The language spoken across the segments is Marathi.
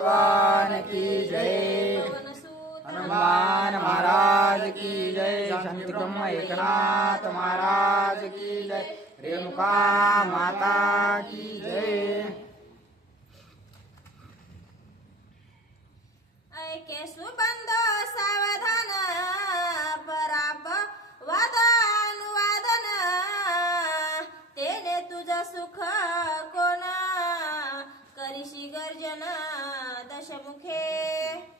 भगवान की जय। हनुमान महाराज की जय। शांति ब्रह्म एकनाथ महाराज की जय। रेणुका माता की जय। ऐके सुबंध सावधान पराप वादानुवादन तेने तुझ सुख कोण करिशी गर्जन दशमुखे।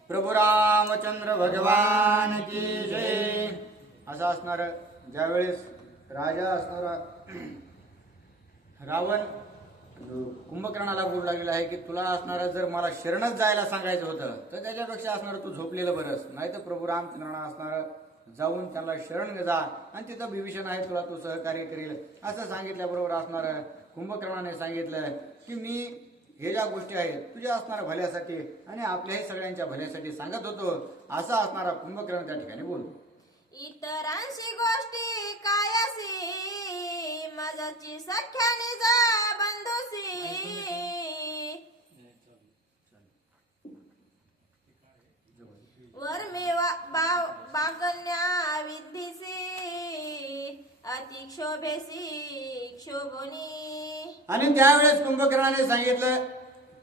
प्रभू रामचंद्र भगवान की जय। असं असणार ज्यावेळेस राजा असणारा रावण कुंभकर्णाला बोलू लागलेला आहे की तुला असणारा जर मला शरणच जायला सांगायचं होतं तर त्याच्यापेक्षा असणार तू झोपलेलं बरंच, नाही तर प्रभू रामचंद्रांना असणार जाऊन त्यांना शरण जा आणि तिथं विभीषण आहे तुला तो सहकार्य करेल असं सांगितल्याबरोबर असणार कुंभकर्णाने सांगितलं की मी हे ज्या गोष्टी आहेत तुझ्या असणाऱ्या भल्यासाठी आणि आपल्याही सगळ्यांच्या भल्यासाठी सांगत होतो असं असणारा कुंभकर्ण त्या ठिकाणी बोलतो. इतरांशी गोष्टी कायसी माझाची सख्याने जा बंधुसी वर मे बाकन्या विद्धीसी अति क्षोभेसी क्षोभुनी. आणि त्यावेळेस कुंभकर्णाने सांगितलं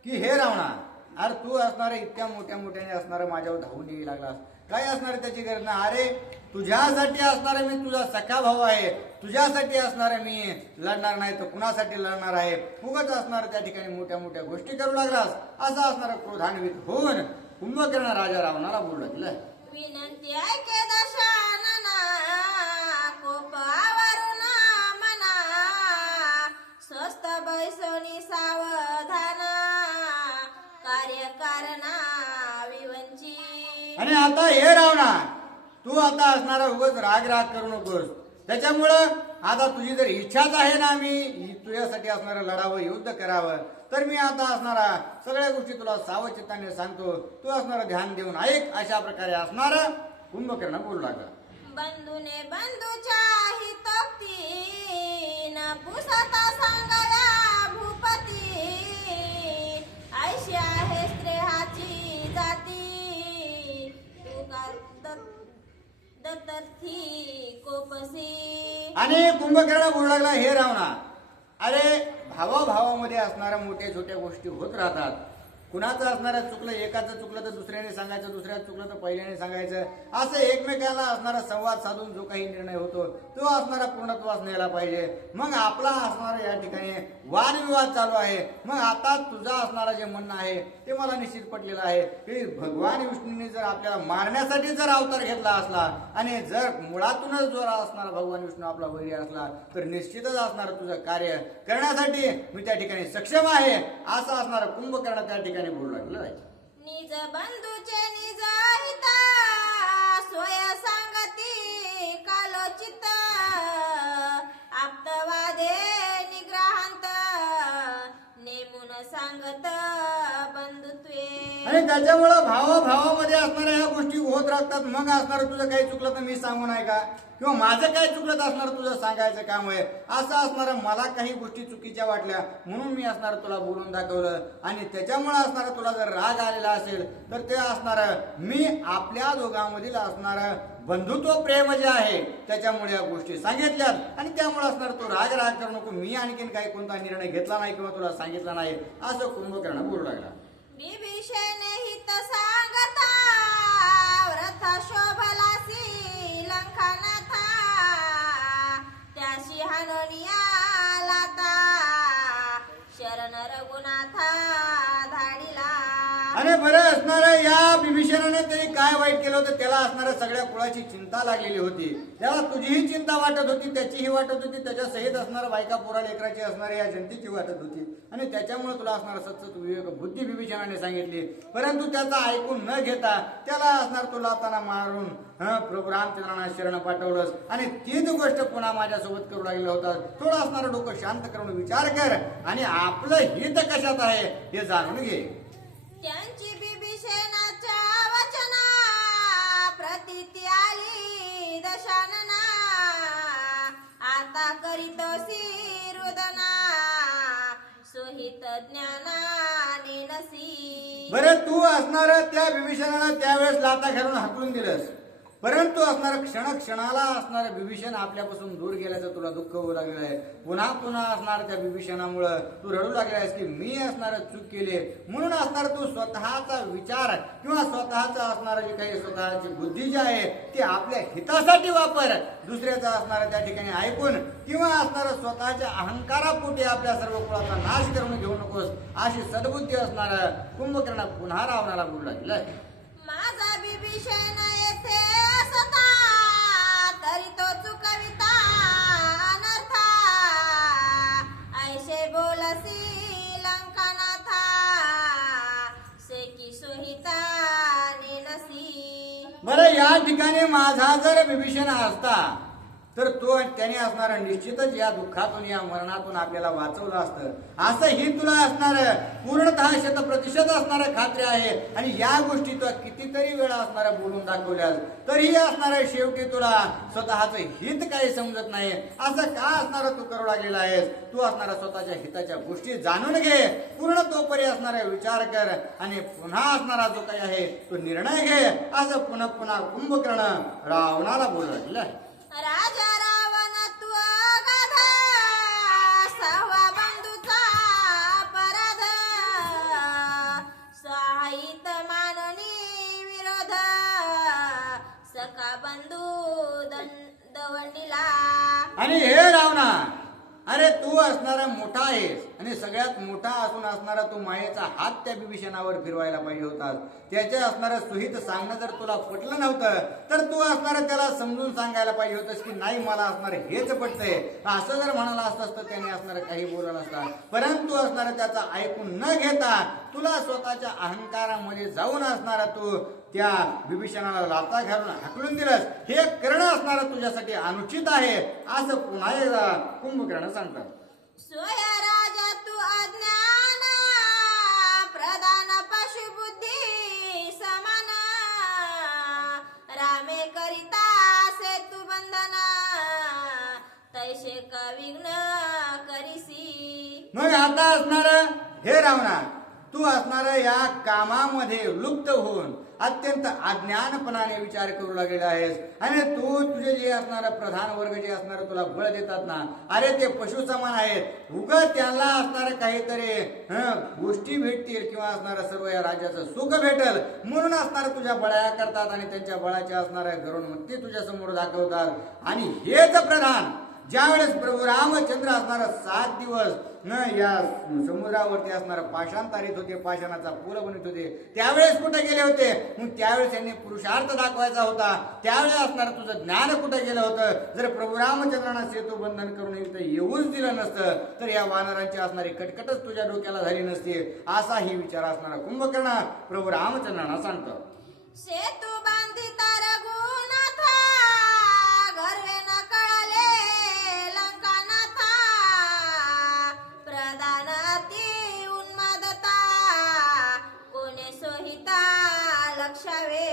की हे रावणा, अरे तू असणारे इतक्या मोठ्याने असणारं माझ्यावर धावून येऊ लागलास, काय असणार त्याची गरज नाही. अरे तुझ्यासाठी असणारा मी तुझा सख्या भाऊ आहे, तुझ्यासाठी असणारा मी लढणार नाही तर कुणासाठी लढणार आहे. उगाच असणार त्या ठिकाणी मोठ्या गोष्टी करू लागलास असं असणारा क्रोधान्वित होऊन कुंभकर्ण राजा रावणाला बोलू लागला. विनंती ऐके दशानना कोप आवरून मना स्वस्त बैसोनी सावधान कार्यकारणा विवंची. आणि आता हे रावणा, तू आता असणारा उगाच राग करू नकोस. त्याच्यामुळं आता तुझी जर इच्छाच आहे ना मी तुझ्यासाठी असणारं लढावं युद्ध करावं तर मी आता असणारा सगळ्या गोष्टी तुला सावचित्ताने सांगतो, तू असणारं ध्यान देऊन ऐक. अशा प्रकारे असणारं कुंभकर्ण बोलू लागला. बंधूने बंधूच्या हितोक्ती न पुसता सांगया भूपती ऐशी आहे स्त्रेहाची जाती तू का दत्तर्थी कोपसी. आणि कुंभकर्ण बोलू लागला, हे रावणा, अरे भावाभावामध्ये असणाऱ्या मोठ्या छोट्या गोष्टी होत राहतात. कुणाचं असणाऱ्या चुकलं, एकाचं चुकलं तर दुसऱ्याने सांगायचं, दुसऱ्याचं चुकलं तर पहिल्याने सांगायचं, असं एकमेकाला असणारा संवाद साधून जो काही निर्णय होतो तो असणारा पूर्णत्वास न्यायला पाहिजे. मग आपला असणारा या ठिकाणी वादविवाद चालू आहे. मग आता तुझा असणारा जे म्हणणं आहे ते मला निश्चित पटलेलं आहे की भगवान विष्णूंनी जर आपल्याला मारण्यासाठी जर अवतार घेतला असला आणि जर मुळातूनच जो असणारा भगवान विष्णू आपला वैरी असला तर निश्चितच असणार तुझं कार्य करण्यासाठी मी त्या ठिकाणी सक्षम आहे असं असणारा कुंभकर्ण त्या ठिकाणी बोलू लागलं. निज बंधूचे निज हिता स्वय सांगती कालोचित आप्तवादे निग्रहांत नेमून सांगत बंधुत्वे. आणि त्याच्यामुळं भावाभावामध्ये असणाऱ्या ह्या गोष्टी होत राहतात. मग असणार तुझं काही चुकलं तर मी सांगू नाही का, किंवा माझं काय चुकलं असणार तुझं सांगायचं काम आहे असं असणार. मला काही गोष्टी चुकीच्या वाटल्या म्हणून मी असणार तुला बोलून दाखवलं आणि त्याच्यामुळे असणार तुला जर राग आलेला असेल तर ते असणार मी आपल्या दोघांमधील असणार बंधुत्व प्रेम जे आहे त्याच्यामुळे या गोष्टी सांगितल्यात आणि त्यामुळे असणार तो राग करू नको. मी आणखीन काही कोणता निर्णय घेतला नाही किंवा तुला सांगितला नाही असं कुंभकर्ण बोलू लागला. विभीषण हित सांगता व्रत शोभलासी लंकानाथा त्याशी हानोनिया लाता शरण रघुनाथा धाडिला. आणि बरं असणार या विभीषणाने तरी काय वाईट केलं होतं, त्याला असणाऱ्या सगळ्या कुळाची चिंता लागलेली होती. त्याला तुझीही चिंता वाटत होती, त्याचीही वाटत होती, त्याच्या सहित असणाऱ्या बायका पोरा लेकराची असणाऱ्या या जनतेची वाटत होती आणि त्याच्यामुळे तुला असणार सत्सत विवेक बुद्धी विभीषणाने सांगितली. परंतु त्याचा ऐकून न घेता त्याला असणार तुला लाताना मारून प्रभू रामचंद्रांना शरण पाठवलंस आणि तीच गोष्ट पुन्हा माझ्यासोबत करू लागलेला होता. थोडं असणारं डोकं शांत करून विचार कर आणि आपलं हित कशात आहे हे जाणून घे. त्यांची बिभीषणाच्या वचना प्रतीती आली दशानना आता करीतोसी रुदना सोहित ज्ञानाने नसी. बरं तू असणार त्या विभीषणाला त्यावेळेस लाता घालून हाकलून दिलंस, परंतु असणार क्षणाला असणारं विभीषण आपल्यापासून दूर गेल्याचं तुला दुःख होऊ लागलेलं आहे. पुन्हा पुन्हा असणार त्या विभीषणामुळं तू रडू लागला आहेस की मी असणार चूक केली, म्हणून असणार तू स्वतःचा विचार किंवा स्वतःचा असणार जे काही स्वतःची बुद्धी जी आहे ती आपल्या हितासाठी वापर. दुसऱ्याचा असणार त्या ठिकाणी ऐकून किंवा असणार स्वतःच्या अहंकारापोटी आपल्या सर्व कुळाचा नाश करून घेऊ नकोस, अशी सद्बुद्धी असणार कुंभकर्ण पुन्हा रावणाला बोलू लागलाय. माझा बिभीषण येथे असता तरी तो चुकविता अनर्था, ऐशे बोलसी लंकानाथा सेकी सोहिता नेनसी. बरं या ठिकाणी माझा जर विभीषण असता तर तो त्याने असणार निश्चितच या दुःखातून या मरणातून आपल्याला वाचवलं असतं, असं ही तुला असणार पूर्णतः 100% असणार खात्री आहे. आणि या गोष्टी तुला कितीतरी वेळा असणाऱ्या बोलून दाखवल्यास तरीही असणार शेवटी तुला स्वतःचं हित काही समजत नाही. असं का असणार तू करू लागलेला आहेस? तू असणारा स्वतःच्या हिताच्या गोष्टी जाणून घे, पूर्ण तोपरी असणारा विचार कर आणि पुन्हा असणारा जो काही आहे तो निर्णय घे, असं पुन्हा पुन्हा कुंभकर्ण रावणाला बोलू लागला. राजा रावण तू अगाध, सहावा बंधूचा अपराध, सहायित माननी विरोध, सखा बंधू दवंडीला. आणि हे रावणा, अरे तू असणारा मोठा आहेस आणि सगळ्यात मोठा असून असणारा तू मायेचा हात त्या विभीषणावर फिरवायला पाहिजे होतास. त्याच्या असणारं सुहित सांगणं जर तुला पटलं नव्हतं तर तू असणारं त्याला समजून सांगायला पाहिजे होतंस की नाही मला असणार हेच पटतंय. असं जर म्हणाला असतास तर त्याने असणारं काही बोललं नसता, परंतु असणारं त्याचा ऐकून न घेता तुला स्वतःच्या अहंकारामध्ये जाऊन असणारा तू त्या विभीषणाला लाथा घालून हाकलून दिलंस. हे करणं असणारं तुझ्यासाठी अनुचित आहे, असं पुन्हा एकदा कुंभकर्ण सांगतात. सोया राजा तू अज्ञान, प्रधान पशुबुद्धी समान, रामे करिता सेतु बंधन, तैसे कविघ्न करिसी. मग आता असणार हे रावणा, तू असणार या कामामध्ये लुप्त होऊन अत्यंत अज्ञानपणाने विचार करू लागलेला आहेस. आणि तू तुझे जे असणार प्रधान वर्ग जे असणार तुला बळ देतात ना, अरे ते पशु समान आहेत. उगाच त्यांना असणार काहीतरी गोष्टी भेटतील किंवा असणार सर्व या राज्याचं सुख भेटल म्हणून असणार तुझ्या बळाया करतात आणि त्यांच्या बळाच्या असणाऱ्या गरुडमत्ती तुझ्या समोर दाखवतात. आणि हेच प्रधान ज्यावेळेस प्रभू रामचंद्र असणार 7 दिवस या समुद्रावरती असणार पाषाण तारीत होते, पाषाणाचा पूल बनवत होते, त्यावेळेस कुठे गेले होते? मग त्यावेळेस त्यांनी पुरुषार्थ दाखवायचा होता, त्यावेळेस असणार तुझं ज्ञान कुठे गेलं होतं? जर प्रभू रामचंद्रांना सेतू बंधन करून इथं येऊच दिलं नसतं तर या वानरांची असणारी कटकटच तुझ्या डोक्याला झाली नसती, असा ही विचार असणारा कुंभकर्ण प्रभू रामचंद्रांना सांगतो. सेतु बांधिता रघुनाथा, गर्वे न कळले लंकानाथा, प्रधान अति उन्मादता, कोणे सोहिता लक्षावे.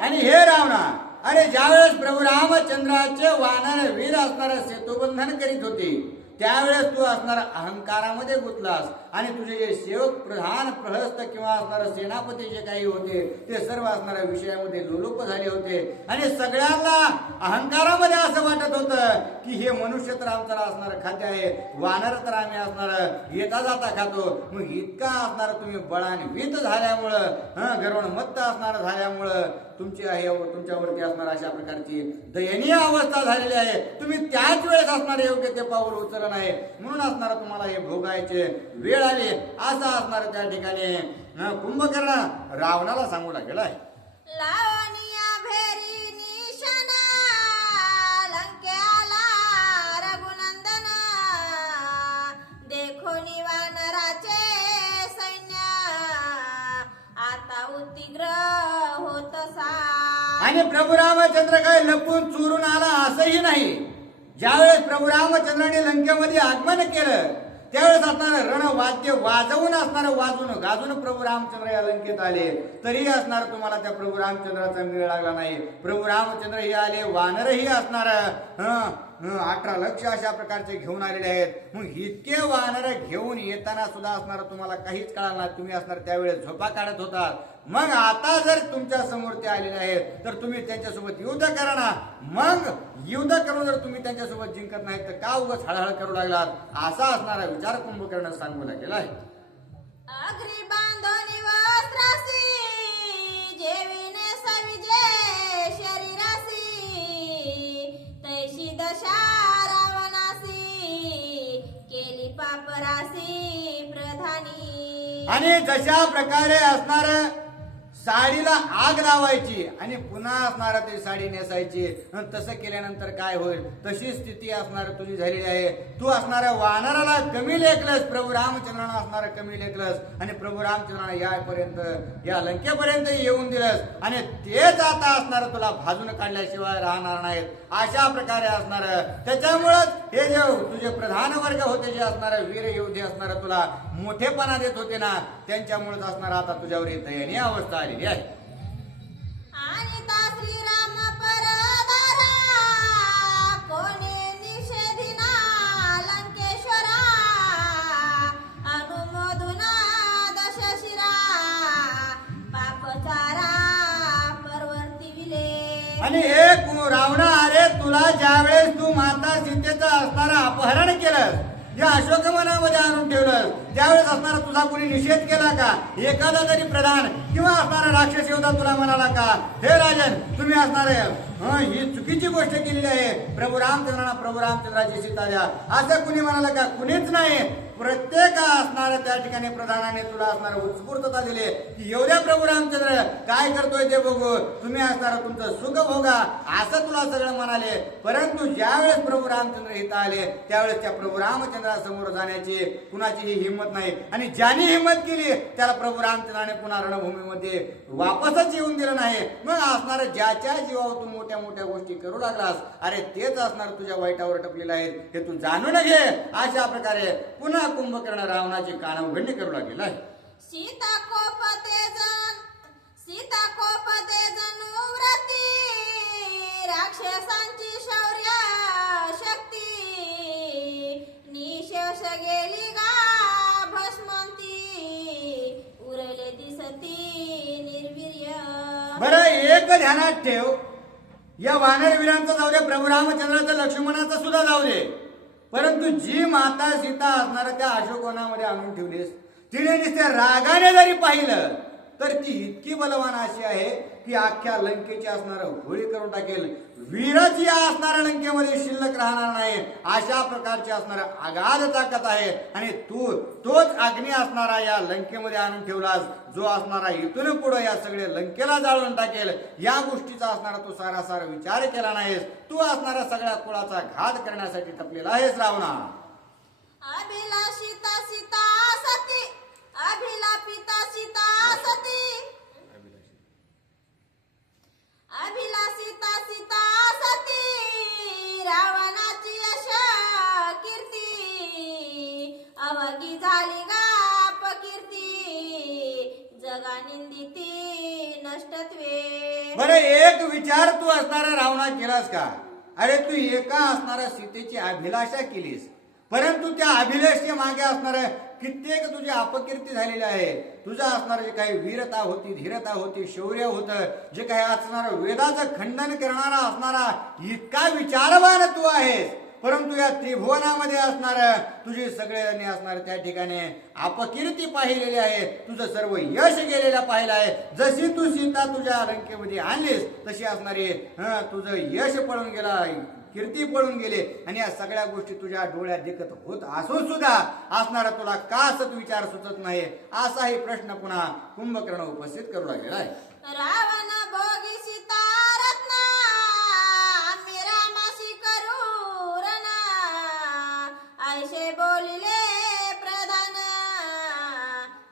आणि हे रावणा, अरे ज्यावेळेस प्रभू रामचंद्राचे वानर वीर असणारे सेतुबंधन करीत होते त्यावेळेस तू असणारा अहंकारामध्ये गुंतलास आणि तुझे जे सेवक प्रधान प्रहस्त किंवा असणारे सेनापती जे काही होते ते सर्व असणाऱ्या विषयामध्ये लोलुप झाले होते. आणि सगळ्यांना अहंकारामध्ये असं वाटत होतं की हे मनुष्य तर आमचा असणारं खाद्य आहे, वानर तर आम्ही असणार येता जाता खातो. मग इतका असणार तुम्ही बळान्वित झाल्यामुळं गरुडमत्त असणार झाल्यामुळं तुमची आहे तुमच्यावरती असणार अशा प्रकारची दयनीय अवस्था झालेली आहे. तुम्ही त्याच वेळेस असणार योग्य ते पाऊल उचललं नाही म्हणून असणार तुम्हाला हे भोगायचे वेळ आली, असं असणार त्या ठिकाणी कुंभकर्ण रावणाला सांगू लागलेला आहे. लावणिया भेरी निशाण, लंकेला रघुनंदन, देखो वानराचे सैन्य, आता उतिग्र होतसा. आणि प्रभू रामचंद्र काय लपून चोरून आला असंही नाही. ज्यावेळेस प्रभू रामचंद्राने लंकेमध्ये आगमन केलं त्यावेळेस असणार रणवाद्य वाजवून असणार वाजून गाजून प्रभू रामचंद्र या लंकेत आले, तरीही असणार तुम्हाला त्या प्रभू रामचंद्राचा मेळ लागला नाही. प्रभू रामचंद्र हे आले, वानरही असणार 18 लक्ष अशा प्रकारचे घेऊन आलेले आहेत. मग इतके वानर घेऊन येताना सुद्धा असणार तुम्हाला काहीच कळालं नाही. तुम्ही असणार त्यावेळेस झोपा काढत होतात. मग आता जर तुमच्या समोर ते आलेले आहेत तर तुम्ही त्यांच्यासोबत युद्ध करा ना. मग युद्ध करून जर तुम्ही त्यांच्यासोबत जिंकत नाही तर का उगाच हळहळ करू लागलात, असा असणारा विचार कुंभकर्ण सांगू लागलेला आहे. अग्री बांधोनी वस्त्रासी जेविने सविजे शरीरासी तैशी दशा रावणासी केली पापरासी प्रधानी. आणि जशा प्रकारे असणार साडीला आग लावायची आणि पुन्हा असणार ते साडी नेसायची, तसं केल्यानंतर काय होईल तशी स्थिती असणार तुझी झालेली आहे. तू असणाऱ्या वानराला कमी लेखलंस, प्रभू रामचंद्रांना असणार कमी लेखलंस आणि प्रभू रामचंद्रांना यापर्यंत या लंकेपर्यंत येऊन दिलंस आणि तेच आता असणार तुला भाजून काढल्याशिवाय राहणार नाहीत. अशा प्रकारे असणार त्याच्यामुळेच हे जे तुझे प्रधान वर्ग होते, जे असणार वीर योद्धे असणार तुला मोठेपणा देत होते ना, त्यांच्यामुळेच असणार आता तुझ्यावर ही दयनीय अवस्था आलेली आहे. आणि ता श्रीराम परदारा कोणी निषेधिना लंकेश्वरा अनुमोदुना दशशिरा पापचारा परवर्ती विले. आणि हे रावणा, अरे तुला ज्यावेळेस तू माता सीतेचं असणारं अपहरण केलं, ज्या अशोकवनामध्ये आणून ठेवलं, त्यावेळेस असणारा तुझा कोणी निषेध केला का? एखादा तरी प्रधान किंवा असणारा राक्षस योद्धा तुला म्हणाला का, हे राजन तुम्ही असणारे ही चुकीची गोष्ट केलेली आहे, प्रभू रामचंद्रांना प्रभू रामचंद्राची सीता द्या, असं कुणी म्हणाला का? कुणीच नाही. प्रत्येक असणाऱ्या त्या ठिकाणी प्रधानाने तुला असणारा उत्स्फूर्तता दिली की एवढ्या प्रभू रामचंद्र काय करतोय ते बघू, तुम्ही असणारा तुमचं सुख भोगा, असं तुला सगळं म्हणाले. परंतु ज्यावेळेस प्रभू रामचंद्र इथं आले त्यावेळेस त्या प्रभू रामचंद्रासमोर जाण्याची कुणाची ही हिंमत नाही. आणि ज्याने हिंमत केली त्याला प्रभू रामचंद्राने पुन्हा रणभूमीमध्ये वापसच येऊन दिलं नाही. मग असणार ज्याच्या जीवावर तू मोठ्या मोठ्या गोष्टी करू लागलास, अरे तेच असणार तुझ्या वाईटावर टपलेलं आहे, हे तू जाणून घे. अशा प्रकारे पुन्हा कुंभकर्ण रावणाची कानउघडणी करू लागलेला आहे. सीता कोपते जनुव्रती राक्षसांची शौर्य शक्ती निशेष गेली गा भस्मंती उरले दिसती निर्वीर्य. बरं एक ध्यानात ठेव, या वानरवीरांचं जाऊ दे, प्रभू रामचंद्राचं लक्ष्मणाचं सुद्धा जाऊ दे, परंतु जी माता सीता असणार त्या अशोकवनामध्ये आणून ठेवलीस, तिने नुसत्या रागाने जरी पाहिलं तर ती इतकी बलवान अशी आहे की अख्ख्या लंकेची असणार होळी करून टाकेल. वीरची असणाऱ्या लंकेमध्ये शिल्लक राहणार नाही, अशा प्रकारची असणार अगाध ताकद आहे. आणि तू तोच अग्नी असणारा या लंकेमध्ये आणून ठेवलास, जो असणारा इथून पुढे या सगळे लंकेला जाळून टाकेल. या गोष्टीचा असणारा तू सारासार विचार केला नाहीस. तू असणारा सगळ्या कुळाचा घात करण्यासाठी टपलेला आहेस रावणा. अभिलाषिता सीता सती अभिलापिता सीता सती अभिलाषिता सीता सती रावणाची अशा कीर्ती अवघी झाली गा अपकीर्ती जगा निंदिती नष्टत्वे. बरं एक विचार तू असणारा रावणा केलास का? अरे तू एका असणाऱ्या सीतेची अभिलाषा केलीस, परंतु त्या अभिलाषेच्या मागे असणार कित्येक तुझी अपकीर्ती झालेली आहे. तुझा असणार जे काही वीरता होती, धीरता होती, शौर्य होतं, जे काही असणार वेदाचं खंडन करणारा असणारा इतका विचारवान तू आहेस, परंतु या त्रिभुवनामध्ये असणार तुझी सगळ्यांनी असणार त्या ठिकाणी अपकीर्ती पाहिलेली आहे. तुझं सर्व यश गेलेलं पाहिलं आहे. जशी तू सीता तुझ्या लंकेमध्ये आणलीस तशी असणारी तुझं यश पळून गेला, कीर्ती पळून गेले. आणि या सगळ्या गोष्टी तुझ्या डोळ्यात देखत होत असून सुद्धा असणारा तुला का असत विचार सुचत नाही, असाही प्रश्न पुन्हा कुंभकर्ण उपस्थित करू लागलेला आहे. रावण भोगी सीता रत्ना आम्ही रामाशी करू रणा ऐशे बोलिले प्रधान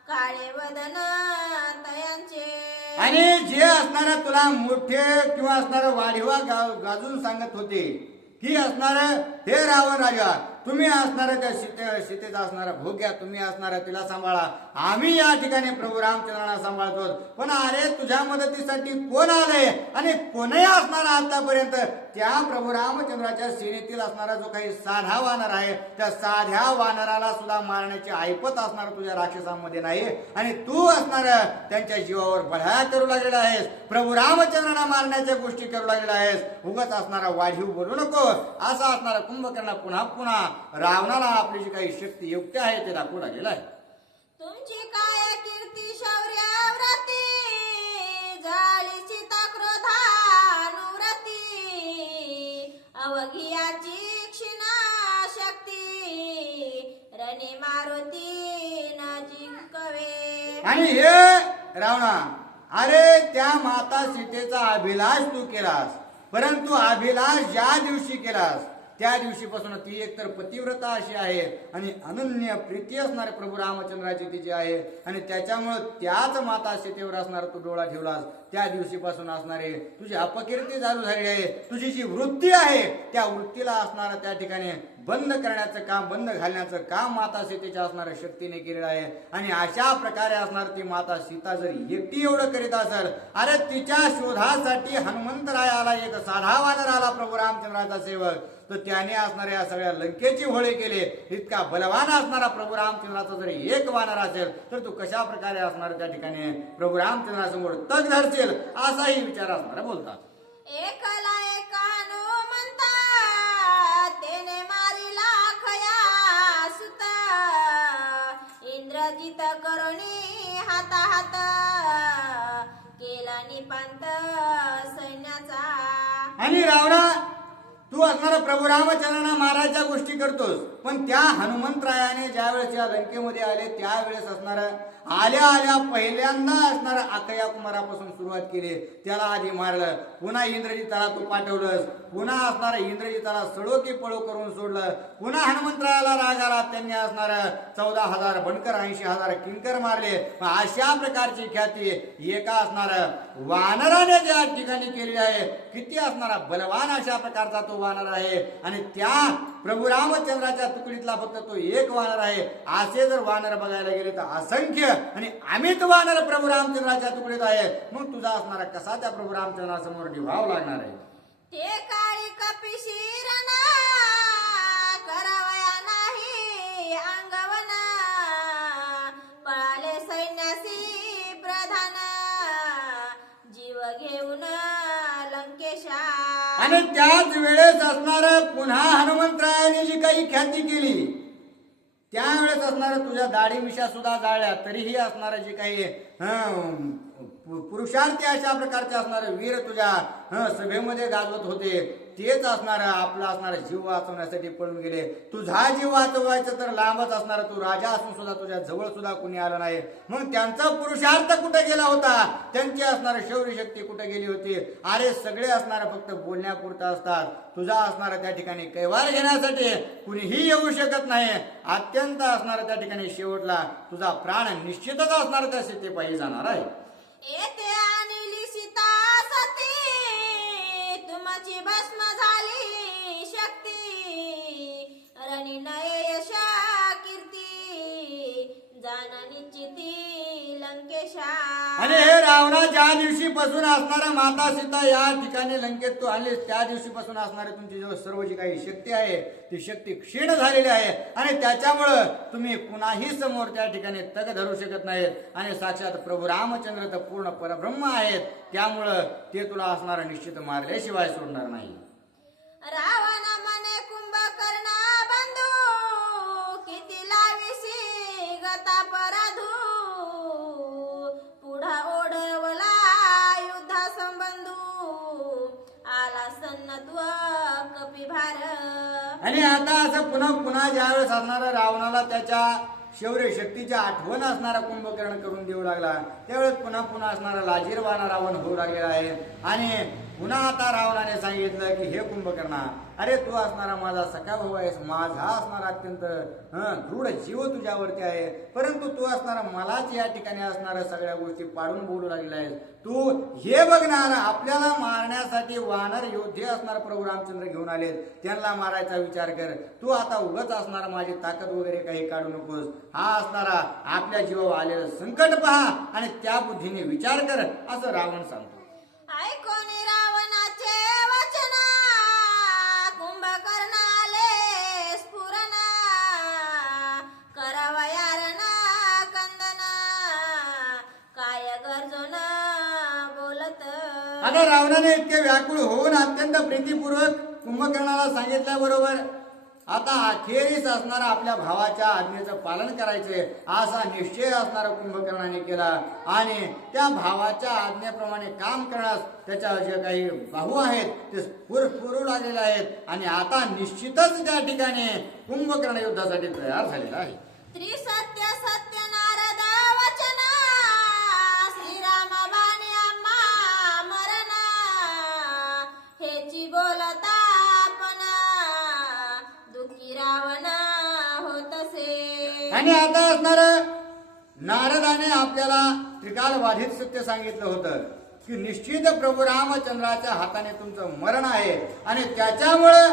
काळे वदन तयांचे. आणि जे असणारा तुला मोठे किंवा असणारा वाढीवा गाजून सांगत होते की असणार हे रावण राजा, तुम्ही असणाऱ्या त्या सीतेचा असणारा भोग्या, तुम्ही असणाऱ्या तिला सांभाळा, आम्ही या ठिकाणी प्रभू रामचंद्रांना सांभाळतो. पण अरे तुझ्या मदतीसाठी कोण आले आणि कोणही असणारा आतापर्यंत त्या प्रभू रामचंद्राच्या सेनेतील असणारा जो काही साधा वानर आहे, त्या साध्या वानराला सुद्धा मारण्याची ऐपत असणार तुझ्या राक्षसांमध्ये नाही. आणि तू असणार त्यांच्या जीवावर बळ्या करू लागलेला आहेस, प्रभू रामचंद्रांना मारण्याच्या गोष्टी करू लागलेला आहेस. उगाच असणारा वाढीव बोलू नको. असा असणारा कुंभकर्ण पुन्हा पुन्हा रावणाला आपली जी काही शक्ती युक्ती आहे ते दाखवू लागलेला आहे. तुमची काय कीर्ती शौर्य व्रती, झाली सीता क्रोधानुव्रती, अवघियाची क्षीणा शक्ती, रणे मारुती न जिंकवे. आणि हे रावणा, अरे त्या माता सीतेचा अभिलाष तू केलास, परंतु अभिलाष ज्या दिवशी केलास त्या दिवशीपासून ती एकतर पतिव्रता अशी आहे आणि अनन्य प्रीती असणारे प्रभू रामचंद्राची तिची आहे. आणि त्याच्यामुळे त्याच माता सीतेवर असणार तू डोळा ठेवलास. त्या दिवशीपासून असणारे तुझी अपकीर्ती चालू झाली आहे. तुझी जी वृत्ती आहे त्या वृत्तीला असणारा त्या ठिकाणी बंद करण्याचं काम, बंद घालण्याचं काम माता सीतेच्या असणाऱ्या शक्तीने केलेलं आहे. आणि अशा प्रकारे असणार ती माता सीता जरी एकटी एवढं करीत असेल, अरे तिच्या शोधासाठी हनुमंतराय आला, एक साधा वानर आला प्रभू रामचंद्राचा सेवक, तर त्याने असणाऱ्या या सगळ्या लंकेची होळे केले. इतका बलवान असणारा प्रभू रामचंद्राचा जरी एक वानर असेल तर तू कशा प्रकारे असणार त्या ठिकाणी प्रभू रामचंद्रासमोर तग धरशील, असाही विचार असणारा बोलतात. एकला एकानो म्हणता, तेने मारिला खया सुता, इंद्रजित करुणी हाता हात, केला निपांत सैन्याचा. आणि रावणा, तू असणारा प्रभू रामचंद्रांना मारायच्या गोष्टी करतोस, पण त्या हनुमंतरायाने ज्यावेळेस या लंकेमध्ये आले त्यावेळेस असणारा आल्या आल्या पहिल्यांदा असणारा अकया कुमारापासून सुरुवात केली. त्याला आधी मारलं, पुन्हा इंद्रजिताला तू पाठवलंस, पुन्हा असणारा इंद्रजिताला सडो की पळो करून सोडलं, पुन्हा हनुमंतरायाला राग आला, त्यांनी असणारा 14,000 बनकर 80,000 किंकर मारले. अशा प्रकारची ख्याती एका असणारा वानराने ज्या ठिकाणी केलेली आहे, किती असणारा बलवान अशा प्रकारचा तो वानर आहे. आणि त्या प्रभू रामचंद्राच्या तुकडीतला फक्त तो एक वानर आहे. असे जर वानर बघायला गेले तर असंख्य आणि अमित वानर प्रभू रामचंद्राच्या तुकडीत आहे. मग तुझा असणारा कसा त्या प्रभू रामचंद्रासमोर निभाव लागणार आहे? ते काळी कपिशीरना, करावया नाही अंगवना, पळाले सैन्यासी प्रधान, जीव घेऊन लंकेशा. आणि त्याच वेळेस असणार पुन्हा हनुमंतरायाने जी काही ख्याती केली त्यावेळेस असणार तुझ्या दाढी मिशा सुद्धा जाळल्या, तरीही असणार जे काही पुरुषार्थी अशा प्रकारचे असणारे वीर तुझ्या सभेमध्ये गाजवत होते, तेच असणार आपला असणारा जीव वाचवण्यासाठी पळून गेले. तुझा जीव वाचवायचं तर लांबच असणार, तू राजा असून सुद्धा तुझ्या जवळ सुद्धा कोणी आलं नाही. मग त्यांचा पुरुषार्थ कुठे गेला होता? त्यांची असणारी शौर्य शक्ती कुठे गेली होती? अरे सगळे असणार फक्त बोलण्यापुरता असतात. तुझा असणारा त्या ठिकाणी कैवार घेण्यासाठी कुणीही येऊ शकत नाही. अत्यंत असणार त्या ठिकाणी शेवटला तुझा प्राण निश्चितच असणार त्या सीतेपायी जाणार आहे. येथे आणली सीता सती, तुमची भस्म झाली शक्ती, रणी नये यशा कीर्ती, जाण निश्चिती लंकेशा. आणि हे रावणा, ज्या दिवशीपासून असणारा माता सीता या ठिकाणी लंकेत तू आणलीस त्या दिवशीपासून असणारी तुमची जो सर्व जी काही शक्ती आहे ती शक्ती क्षीण झालेली आहे. आणि त्याच्यामुळं तुम्ही कुणाही समोर त्या ठिकाणी तग धरू शकत नाहीत. आणि साक्षात प्रभू रामचंद्र तर पूर्ण परब्रह्म आहेत, त्यामुळं ते तुला असणारा निश्चित मारल्याशिवाय सोडणार नाही. रावण मने कुंभकर्ण बंधू, किती लाविसी गता पराधू, पुढा ओढवला युद्धा संबंधू, आला सन्नत्व कपिभार. आणि आता असं पुन्हा ज्यावेळेस असणारा रावणाला त्याच्या शौर्य शक्तीची आठवण असणारा कुंभकर्ण करून देऊ लागला, त्यावेळेस पुन्हा असणारा लाजीरवाणा रावण होऊ लागलेला आहे. आणि पुन्हा आता रावणाने सांगितलं की हे कुंभकर्णा, अरे तू असणारा माझा सखा भाऊ आहेस, माझा असणारा अत्यंत दृढ जीव तुझ्यावरती आहे, परंतु तू असणारा मलाच या ठिकाणी असणाऱ्या सगळ्या गोष्टी पाडून बोलू लागलेला आहेस. तू हे बघणार, आपल्याला मारण्यासाठी वानर योद्धे असणार प्रभू रामचंद्र घेऊन आलेत, त्यांना मारायचा विचार कर. तू आता उगाच असणारा माझी ताकद वगैरे काही काढू नकोस. हा असणारा आपल्या जीवावर आलेलं संकट पहा आणि त्या बुद्धीने विचार कर, असं रावण सांगतो. ऐकोनी रावणाचे वचन कुंभकर्ण आले स्फुरण करवयारन कंदन काय गरजून बोलत. आता रावणाने इतके व्याकुळ होऊन अत्यंत प्रीतीपूर्वक कुंभकर्णाला सांगितल्याबरोबर आता अखेरीस असणारा आपल्या भावाच्या आज्ञेचं पालन करायचे असा निश्चय असणारा कुंभकर्णाने केला आणि त्या भावाच्या आज्ञेप्रमाणे काम करण्यास त्याच्या जे काही बाहू आहेत ते पुरू लागलेले आहेत आणि आता निश्चितच त्या ठिकाणी कुंभकर्ण युद्धासाठी तयार झालेला आहे. त्रिसत्य सत्य नारद वचन श्रीराम बाणी आम्हा मरण हेची बोलता पण दुःखी रावण होतसे. आणि आता असणार नारदाने आपल्याला त्रिकाल बाधित सत्य सांगितलं होतं की निश्चित प्रभू रामचंद्राच्या हाताने तुमचं मरण आहे आणि त्याच्यामुळं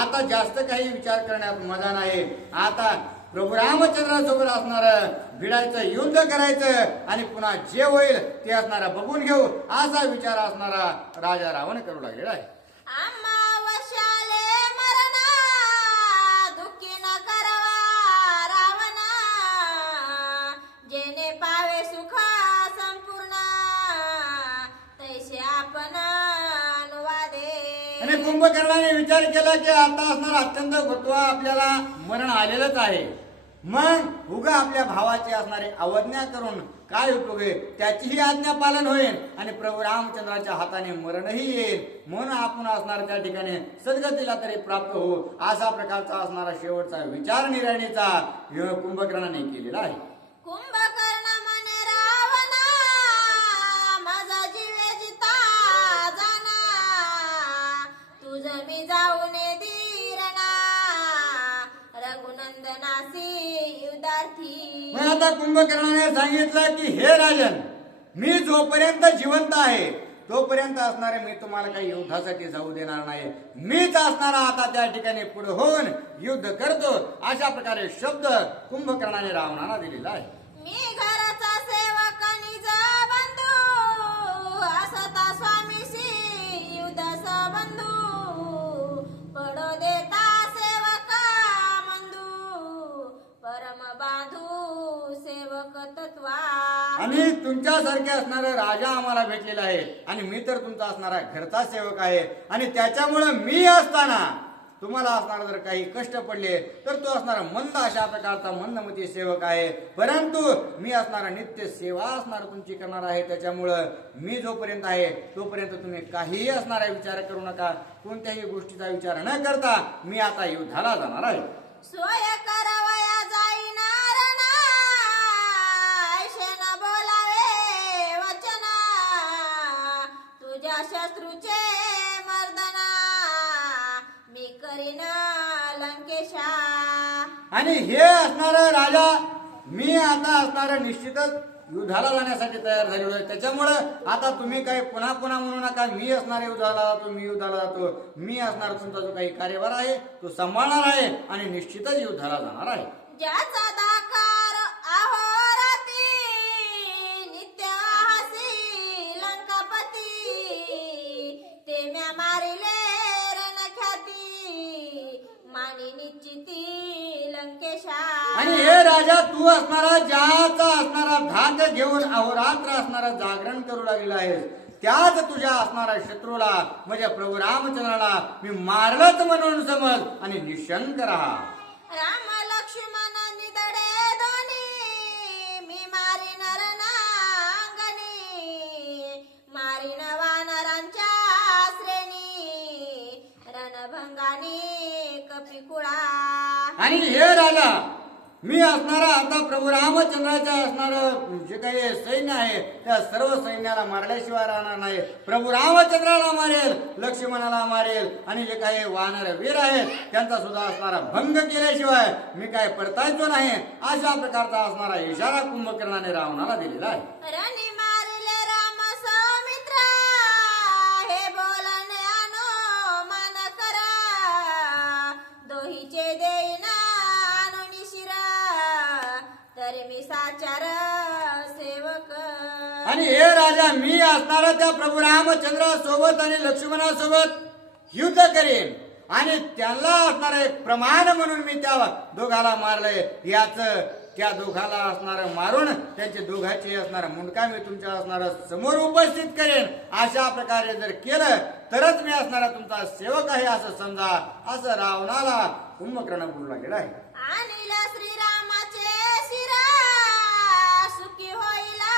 आता जास्त काही विचार करण्यात मजा नाही. आता प्रभू रामचंद्रासोबत असणार भिडायचं, युद्ध करायचं आणि पुन्हा जे होईल ते असणारा बघून घेऊ असा विचार असणारा राजा रावण करू लागलेला आहे. अमावस्याले मरण दुःखी न करवा रावण जेने पावे सुख संपूर्ण तैसे आपण अनुवादे. आणि कुंभकर्णाने विचार केला की आता असणार अत्यंत गुत्वा आपल्याला मरण आलेलंच आहे, मग उगा आपल्या भावाची असणारी अवज्ञा करून काय उपयोग आहे, त्याचीही आज्ञा पालन होईल आणि प्रभू रामचंद्राच्या हाताने मरणही येईल, म्हणून आपण असणार त्या ठिकाणी सद्गतीला तरी प्राप्त होऊ असा प्रकारचा असणारा शेवटचा विचार निर्णयाचा कुंभकर्णाने केलेला आहे. कुंभकर्ण म्हणे रावणा माझा जीवे जिता जाना तुझ मी जाऊन धीरणा रघुनंदनासी युद्धार्थी. मग आता कुंभकर्णाने सांगितलं की हे राजन, मी जोपर्यंत जिवंत आहे तोपर्यंत असणारे मी तुम्हाला काही युद्धासाठी जाऊ देणार नाही, मीच असणारा आता त्या ठिकाणी पुढे होऊन युद्ध करतो अशा प्रकारे शब्द कुंभकर्णाने रावणाला दिलेला आहे. मी घराचा सेवक निज बंधू असता स्वामीशी युद्ध संबंधू पडो देता सेवका मंदू परम बांधू सेवक तत्वा. आणि तुमच्यासारखे असणारा राजा आम्हाला भेटलेला आहे आणि मी तर तुमचा असणारा घरचा सेवक आहे आणि त्याच्यामुळं मी असताना तुम्हाला असणारा जर काही कष्ट पडले तर तो असणारा मंद अशा प्रकारचा मंदमती सेवक आहे, परंतु मी असणारा नित्य सेवा असणार तुमची करणार आहे. त्याच्यामुळं मी जोपर्यंत आहे तोपर्यंत तुम्ही काहीही असणारा विचार करू नका, कोणत्याही गोष्टीचा विचार न करता मी आता युद्धाला जाणार आहे. सोय करवया जाईनार ना ऐशेन बोलावे वचना तुझ्या शत्रूचे मर्दना मी करीन लंकेशा. आणि हे असणारा राजा मी आता असणारा निश्चितच युद्धाला जाण्यासाठी तयार झालेलो आहे. त्याच्यामुळं आता तुम्ही काही पुन्हा पुन्हा म्हणू नका मी असणार युद्धाला जातो, मी युद्धाला जातो. मी असणार तुमचा जो काही कार्यभार आहे तो सांभाळणार आहे आणि निश्चितच युद्धाला जाणार आहे. ज्याचा दाकार अहोरात्री नित्य हसी लंकापती ते म्या मारिले रणख्याती मानी निश्चिती लंकेशा. आणि हे राजा तू असणारा ज्याचा असणारा धाक घेऊन अहोरात्र असणारा जागरण करू लागलेला आहेस, त्याच तुझ्या असणारा शत्रूला म्हणजे प्रभू रामचंद्राला मी मारलंच म्हणून समज आणि निशंक राहा. राम लक्ष्मण निदडे दोन्ही मी मारीन रणांगणी मारीन वानरांच्या श्रेणी रणभंगानी कपिकुळा. आणि हे राजा मी असणारा आता प्रभू रामचंद्राच्या असणार जे काही सैन्य आहे त्या सर्व सैन्याला मारल्याशिवाय राहणार नाही. प्रभू रामचंद्राला मारेल, लक्ष्मणाला मारेल आणि जे काही वानर वीर आहेत त्यांचा सुद्धा असणारा भंग केल्याशिवाय मी काय परतायचो नाही. अशा प्रकारचा असणारा इशारा कुंभकर्णाने रावणाला दिलेला आहे. रणी मारिले राम सौमित्र, हे बोलणे अनुमान करा, दोहीचे देईना अनुनी शिरा, तरी मी साचार सेवक. आणि हे राजा मी असणारा त्या प्रभू रामचंद्रासोबत आणि लक्ष्मणासोबत युद्ध करेन आणि त्यांना असणार एक प्रमाण म्हणून मी त्या दोघाला मारलंय. याच त्या दोघाला असणार मारून त्यांचे दोघांचे असणार मुंडका मी तुमच्या असणार समोर उपस्थित करेन. अशा प्रकारे जर केलं तरच मी असणारा तुमचा सेवक आहे असं समजा, असं रावणाला कुंभकर्ण बोलू लागलेला आहे. अनिल श्रीरामाचे शिरा, सुखी होईला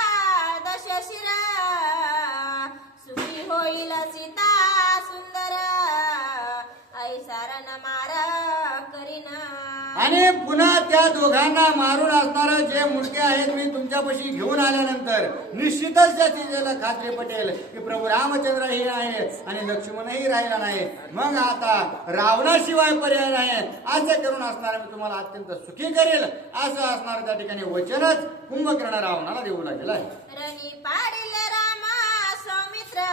दश शिरा, सुखी होईल सीता सुंदर, ऐसारन मारा करीना. आणि पुन्हा त्या दोघांना मारून असणारं जे मुंडके आहेत मी तुमच्यापाशी घेऊन आल्यानंतर निश्चितच त्या सीतेला खात्री पटेल की प्रभू रामचंद्रही आहे आणि लक्ष्मणही राहिला नाही. मग आता रावणाशिवाय पर्याय नाही. असं करून असणार मी तुम्हाला अत्यंत सुखी करेल असं असणार त्या ठिकाणी वचनच कुंभकर्ण रावणाला देऊ लागेल आहे. रणी पाडिले रामा सौमित्र,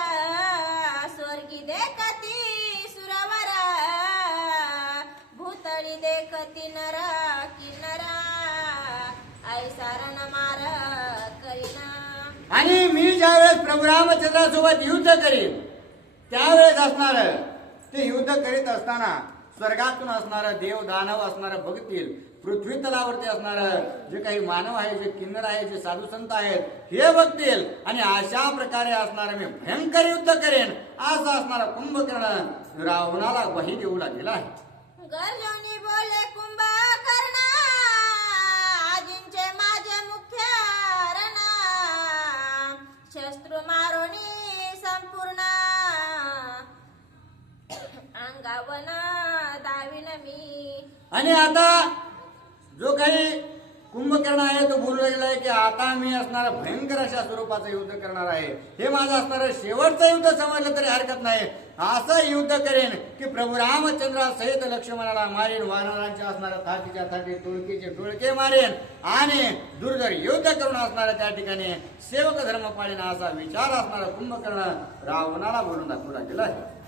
स्वर्गी देखती सुरवर, भूतळी देखती नर किन्नरा, ऐसारन मार करीना. आणि मी ज्यावेळेस प्रभू रामचंद्रासोबत युद्ध करीन त्यावेळेस असणार ते युद्ध करीत असताना स्वर्गातून असणार देव दानव असणार बघतील, पृथ्वी तलावरती असणार जे काही मानव आहे, जे किन्नर आहे, जे साधू संत आहेत हे बघतील आणि अशा प्रकारे असणार मी भयंकर युद्ध करेन असं असणारा कुंभकर्ण रावणाला ग्वाही देऊ लागलेला आहे. गर्जनी बोले कुंभकर्ण, आजींचे माझे मुख्य रण, शस्त्र मारोनी संपूर्ण, अंगावन दाविन मी. आणि आता जो काही कुंभकर्ण आहे तो बोलू लागला आहे की आता मी असणार भयंकर अशा स्वरूपाचं युद्ध करणार आहे. हे माझं असणारं शेवटचं युद्ध समजलं तरी हरकत नाही. असं युद्ध करेन की प्रभू रामचंद्रा सहित लक्ष्मणाला मारेन, वानरांच्या असणाऱ्या थाटीच्या थाटी टोळकीचे टोळके मारेन आणि दुर्धर युद्ध करून असणाऱ्या त्या ठिकाणी सेवक धर्म पाळीन असा विचार असणारा कुंभकर्ण रावणाला बोलून दाखवू लागलेला आहे.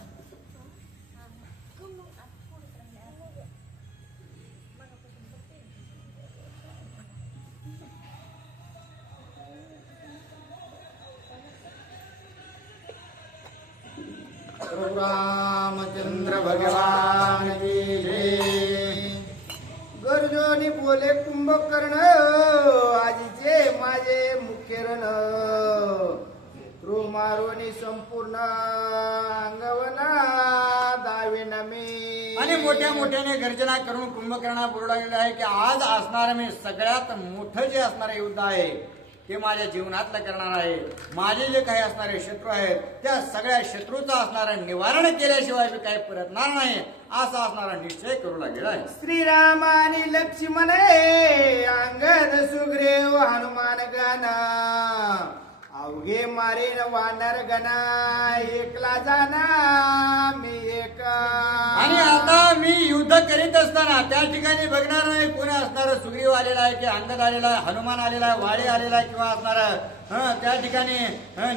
प्रभु रामचंद्र भगवान की जय. गर्जनी बोले कुंभकर्ण, आजीचे माझे मुख्य रण, मारोनी संपूर्ण अंगवना दावेन मी. आणि मोठ्या मोठ्याने गर्जना करून कुंभकर्णा बोलू लागलेला आहे की आज असणार मी सगळ्यात मोठं जे असणारे युद्ध आहे ते माझ्या जीवनातलं करणार आहे. माझे जे काही असणारे शत्रू आहेत त्या सगळ्या शत्रूचं असणारं निवारण केल्याशिवाय मी काही परतणार नाही असा असणारा निश्चय करू लागलेला आहे. श्रीराम आणि लक्ष्मण, अंगद सुग्रीव हनुमान गणा, अवघे मारेन वानर गणा, एकला जाना मी एक. आणि आता मी युद्ध करीत असताना त्या ठिकाणी बघणार नाही कोणी असणार सुग्रीव आलेला आहे की अंगद आलेला आहे, हनुमान आलेला आहे, वाळे आलेला आहे किंवा असणार त्या ठिकाणी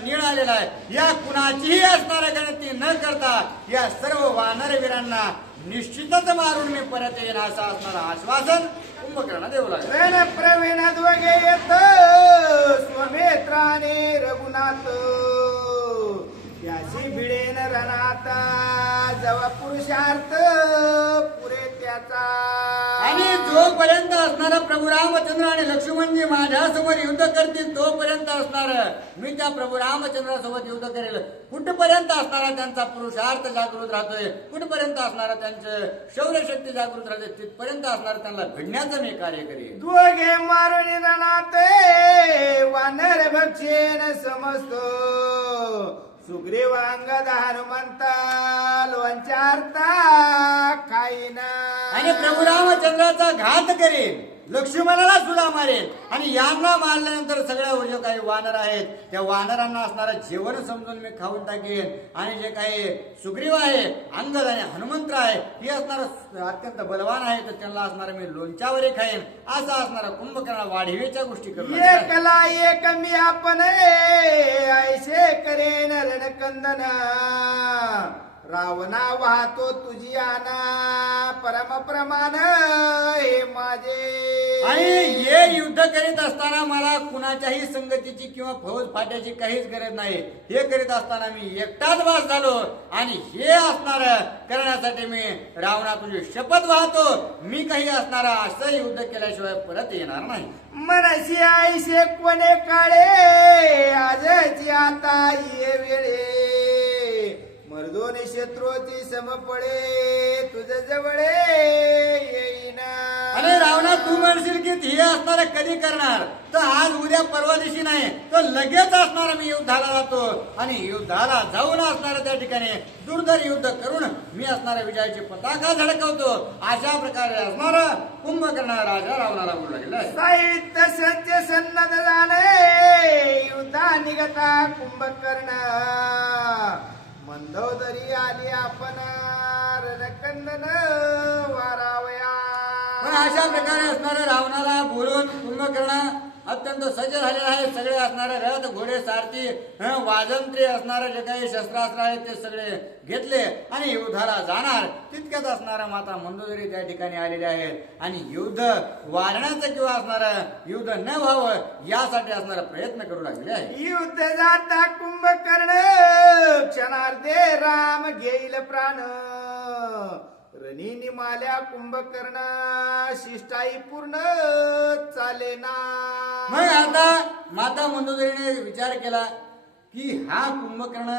नीळ आलेला आहे. या कुणाचीही असणाऱ्या गणती न करता या सर्व वानर वीरांना निश्चितच मारून मी परत येईन असं असणार आश्वासन कुंभकर्ण देऊ लागला. रण प्रवीण दोघे येत स्वमित्र आणि रघुनाथ, त्याची भिडेन रणात जवा पुरुषार्थ पुरे त्याचा. आणि जोपर्यंत असणारा प्रभू रामचंद्र आणि लक्ष्मणजी माझ्यासमोर युद्ध करतील तोपर्यंत असणार मी त्या प्रभू रामचंद्रासोबत युद्ध करेल. कुठपर्यंत असणारा त्यांचा पुरुषार्थ जागृत राहतोय, कुठपर्यंत असणारा त्यांचं शौर्यशक्ती जागृत राहते तिथपर्यंत असणार त्यांना भिडण्याचं मी कार्य करेन. दोघे मारून रणात वानर भक्षेन समजतो, सुग्रीव अंगद हनुमंत लोंचारता खाईना. आणि प्रभू रामचंद्राचा घात करेन लक्ष्मणाला सुद्धा मारेल आणि यांना मारल्यानंतर सगळ्या जे काही वानर आहेत त्या वानरांना असणारं जेवण समजून मी खाऊन टाकेन आणि जे काही सुग्रीव आहे अंगद आणि हनुमंत आहे हे असणार अत्यंत बलवान आहे तर त्यांना असणार मी लोणच्यावरही खाईन असा असणारा कुंभकर्ण वाढीवेच्या गोष्टी करू एकला एक मी आपण ऐसे करेन रणकंदन रावणा वाहतो तुझी आना परम प्रमाण हे माझे आणि हे युद्ध करीत असताना मला कुणाच्याही संगतीची किंवा फौज फाट्याची काहीच गरज नाही हे करीत असताना मी एकटाच वास झालो आणि हे असणार करण्यासाठी मी रावणा तुझी शपथ वाहतो मी काही असणारा असं युद्ध केल्याशिवाय परत येणार नाही मनसी आईशे कोणे काळे आजची आता ये वेळे मर्दोनी शत्रूची समपळे तुझ जवळे येईना अरे रावणा तू म्हणशील की हे असणार कधी करणार तर आज उद्या परवा दिवशी नाही तर लगेच असणार मी युद्धाला जातो आणि युद्धाला जाऊन असणार त्या ठिकाणी दुर्धर युद्ध करून मी असणाऱ्या विजयाची पताका झळकवतो अशा प्रकारे असणार कुंभकर्ण राजा रावणाला बोलू लागला साहित्य सत्य सन्नद जाणे युद्धा निघता कुंभकर्ण मंदोदरी आली आपण रणकंदन वारावया पण अशा प्रकारे असणाऱ्या रावणाला बोलून कुंभकर्ण अत्यंत सज्ज झालेला आहे सगळे असणारे रथ घोडे सारथी वाजंत्री असणारे जे काही शस्त्रास्त्र आहेत ते सगळे घेतले आणि युद्धाला जाणार तितक्यात असणारा माता मंदोदरी त्या ठिकाणी आलेले आहेत आणि युद्ध वारण्याचं किंवा असणारं युद्ध न व्हावं यासाठी असणारा प्रयत्न करू लागले आहे युद्ध जाता कुंभकर्ण क्षणार्धे राम घेईल प्राण रणी निमाल्या कुंभकर्ण शिष्टाई पूर्ण चाले ना मग आता माता मंदोदरीने विचार केला की हा कुंभकर्ण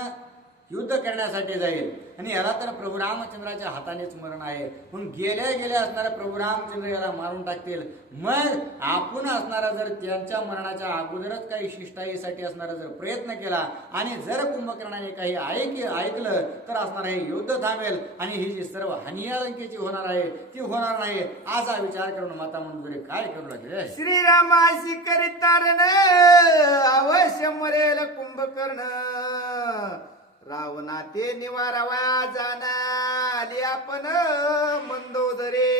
युद्ध करण्यासाठी जाईल आणि याला तर प्रभू रामचंद्राच्या हातानेच मरण आहे म्हणून गेल्या गेल्या असणारा प्रभू रामचंद्र याला मारून टाकतील मग आपण असणारा जर त्यांच्या मरणाच्या अगोदरच काही शिष्टाईसाठी असणारा जर प्रयत्न केला आणि जर कुंभकर्णाने काही ऐकलं तर असणार हे युद्ध थांबेल आणि ही जी सर्व हानियांकीची होणार आहे ती होणार नाही असा विचार करून माता मंदोदरी काय करू लागले श्रीरामाशी करितारण अवश्य मरेल कुंभकर्ण रावणा ते निवारावा जाना आली आपण मंदोदरे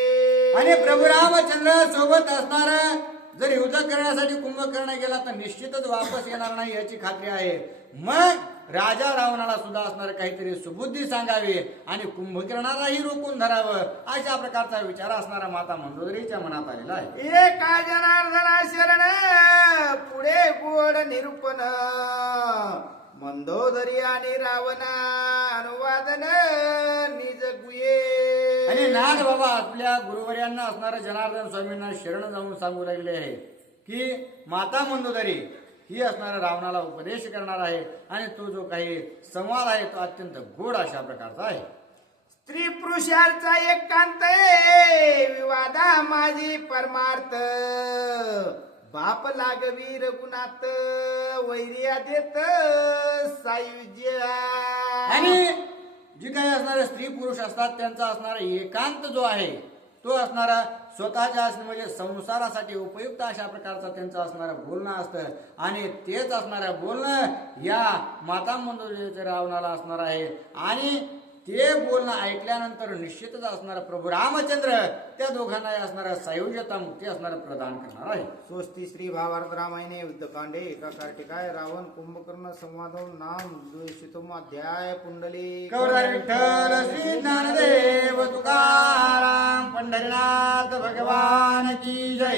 आणि प्रभू रामचंद्र सोबत असणार जर युद्ध करण्यासाठी कुंभकर्ण गेला तर निश्चितच वापस येणार नाही याची खात्री आहे मग राजा रावणाला सुद्धा असणार काहीतरी सुबुद्धी सांगावी आणि कुंभकर्णालाही रोखून धरावं अशा प्रकारचा विचार असणारा माता मंदोदरीच्या मनात आलेला आहे एका जनार्दना शरण पुढे गोड निरूपण मंदोदरी आणि रावणा अनुवादन निज गुये आणि नाग बाबा आपल्या गुरुवर्यांना असणाऱ्या जनार्दन स्वामींना शरण जाऊन सांगू लागले आहे की माता मंदोदरी ही असणाऱ्या रावणाला उपदेश करणार आहे आणि तो जो काही संवाद आहे तो अत्यंत गोड अशा प्रकारचा आहे स्त्री पुरुषांचा एकांत विवादा माझी परमार्थ बाप लागवी रघुनाथ वैर्या देत सायुज्य आणि जी काही असणारे स्त्री पुरुष असतात त्यांचा असणारा एकांत जो आहे तो असणारा स्वतःच्या म्हणजे संसारासाठी उपयुक्त अशा प्रकारचा त्यांचं असणारं बोलणं असतं आणि तेच असणारं बोलणं या माता मंदोदरीच्या रावणाला असणार आहे आणि ते बोलणं ऐकल्यानंतर निश्चितच असणारा प्रभू रामचंद्र त्या दोघांना असणारा सायुज्यता मुक्ती असणारं प्रदान करणार आहे स्वस्ती श्री भावार्थ रामायणे युद्धकांडे एका कार्तिकाय रावण कुंभकर्ण संवादो नाम द्वेषितम अध्याय पुंडली गौरवार विठ्ठल श्री ज्ञानदेव तुकाराम पंढरीनाथ भगवान की जय